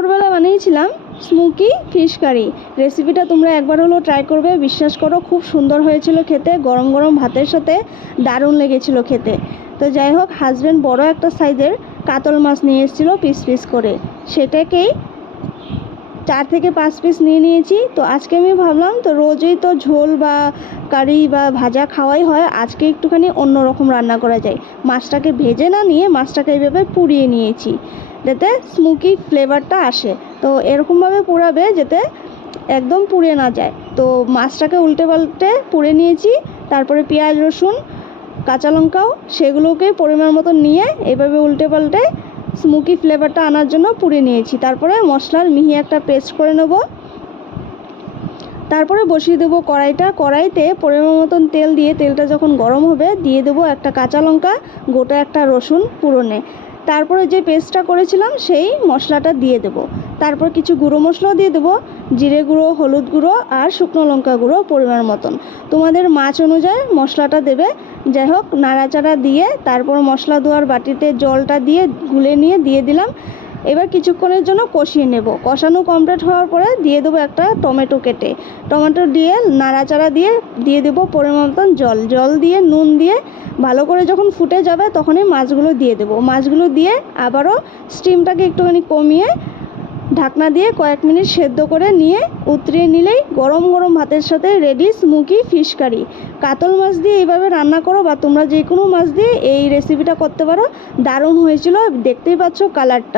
দুপুরবেলা বানিয়েছিলাম smoky fish curry. রেসিপিটা তোমরা একবার হলো ট্রাই করবে, বিশ্বাস করো খুব সুন্দর হয়েছিল খেতে। গরম গরম ভাতের সাথে দারুণ লেগেছিল খেতে। তো যাই হোক, হাজব্যান্ড বড় একটা সাইজের কাতল মাছ নিয়ে এসেছিলো পিস পিস করে, সেটাকেই 4 থেকে 5 পিস নিয়ে নিয়েছি। তো আজকে আমি ভাবলাম তো রোজই তো ঝোল বা কারি বা ভাজা খাওয়াই হয়, আজকে একটুখানি অন্যরকম রান্না করা যায়। মাছটাকে ভেজে না নিয়ে মাছটাকে এইভাবে পুড়িয়ে নিয়েছি যাতে স্মোকি ফ্লেভারটা আসে। তো এরকমভাবে পোড়াবে যাতে একদম পুড়ে না যায়। তো মাছটাকে উল্টে পাল্টে পুড়ে নিয়েছি। তারপরে পেঁয়াজ রসুন কাঁচা লঙ্কাও সেগুলোকে পরিমাণ মতো নিয়ে এভাবে উল্টে পাল্টে স্মোকি ফ্লেভারটা আনার জন্য পুড়ে নিয়েছি। তারপরে মশলার মিহি একটা পেস্ট করে নেব। তারপরে বসিয়ে দেবো কড়াইতে পরিমাণ মতন তেল দিয়ে, তেলটা যখন গরম হবে দিয়ে দেবো একটা কাঁচা লঙ্কা, গোটা একটা রসুন পুরনে। তারপরে যে পেস্টটা করেছিলাম সেই মশলাটা দিয়ে দেবো। তারপর কিছু গুঁড়ো মশলাও দিয়ে দেবো, জিরে গুঁড়ো, হলুদ গুঁড়ো আর শুকনো লঙ্কা গুঁড়ো পরিমাণ মতন। তোমাদের মাছ অনুযায়ী মশলাটা দেবে। যাই হোক, নাড়াচাড়া দিয়ে তারপর মশলা ধোয়ার বাটিতে জলটা দিয়ে গুলে নিয়ে দিয়ে দিলাম। এবার কিছুক্ষণের জন্য কষিয়ে নেব। কষানো কমপ্লিট হওয়ার পরে দিয়ে দেবো একটা টমেটো কেটে। টমেটো দিয়ে নাড়াচাড়া দিয়ে দেবো পরিমাণ মতন জল দিয়ে নুন দিয়ে ভালো করে যখন ফুটে যাবে তখনই মাছগুলো দিয়ে দেবো। মাছগুলো দিয়ে আবারও স্টিমটাকে একটুখানি কমিয়ে ঢাকনা দিয়ে কয়েক মিনিট সেদ্ধ করে নিয়ে উতরিয়ে নিলেই গরম গরম ভাতের সাথে রেডি স্মোকি ফিশ কারি। কাতল মাছ দিয়ে এইভাবে রান্না করো বা তোমরা যে কোনো মাছ দিয়ে এই রেসিপিটা করতে পারো। দারুণ হয়েছিল, দেখতেই পাচ্ছ কালারটা।